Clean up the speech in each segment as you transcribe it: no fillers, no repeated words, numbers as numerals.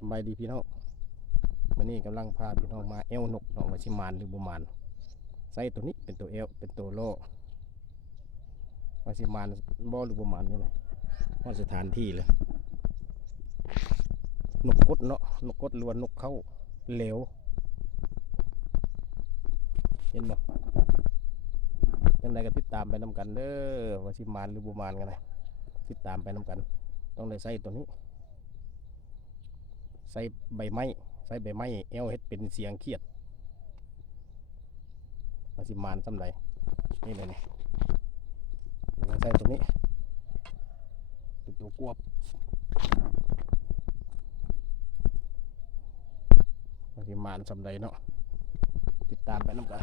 สบายดีพี่น้องวันนี้กำลังพาพี่น้องมาเอวนกเนาะว่าชิมานหรือบุมานใส่ตัวนี้เป็นตัวเอวเป็นตัวโลว่าชิมานบ่หรือบุมานนี่เลยว่าสถานที่เลยนกกดเนาะนกกดล้วนนกเข้าเหลวเห็นบ่จังใดก็ติดตามไปนำกันเด้อว่าชิมานหรือบุมานกันนะติดตามไปนำกันต้องได้ใส่ตัวนี้ใส่ใบไม้ใส่ใบไม้เอวเฮ็ดเป็นเสียงเครียดว่าชิมานสำใดนี่เลยนี่ใส่ตัวนี้เป็นตัวกวบว่าชิมานสำใดเนาะติดตามไปนำกัน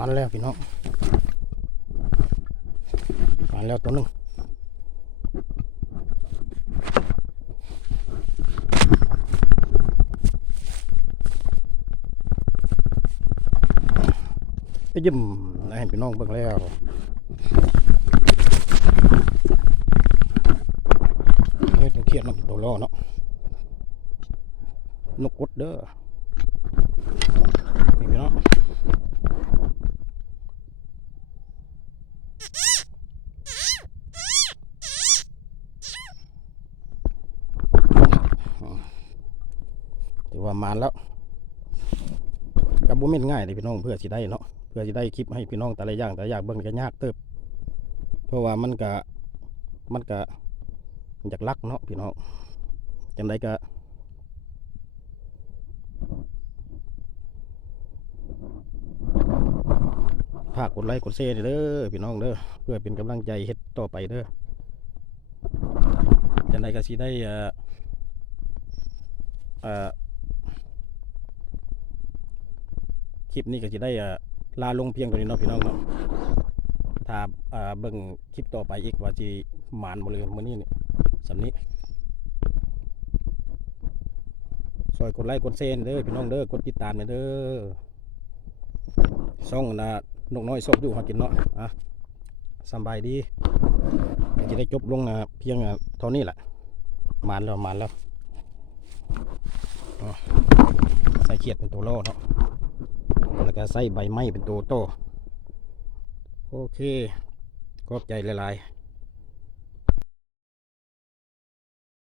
มาแล้วพี่น้องมาแล้วตัวหนึงไปยิ้มให้พี่น้องเบิ่งแล้วนี่ตัวเขียดเนาะตัวล่อเนาะนกกดเด้อนี่พี่น้องถือว่ามาแล้วกับบุ้มนง่ายเลยพี่น้องเพื่อสิได้เนาะเพื่อสิได้คลิปให้พี่น้องแต่ละอย่างเบิ่งก็ยากเติบเพราะว่ามันอยากลักเนาะพี่น้องจังไดก็ฝากกดไลค์กดแชร์เด้อพี่น้องเด้อเพื่อเป็นกำลังใจเฮ็ดต่อไปเด้อจังไดก็สิได้คลิปนี้ก็จะได้ลาลงเพียงตัวนี้เนาะพี่น้องเนาะถ้าเบิ่งคลิปต่อไปอีกว่าจีหมานบ่เลยมื้อนี้นี่สำนี้ซอยกดไลค์กดแชร์เด้อพี่น้องเด้อกดติดตามเด้อช่องนกน้อยซอกอยู่หากินเนาะสบายดีจะได้จบลงเพียงเท่านี้แหละหมานแล้วใส่เขียดเป็นตัวล่อเนาะแล้วก็ใส่ใบไม้เป็นตัวโตโอเคขอบใจหลายๆ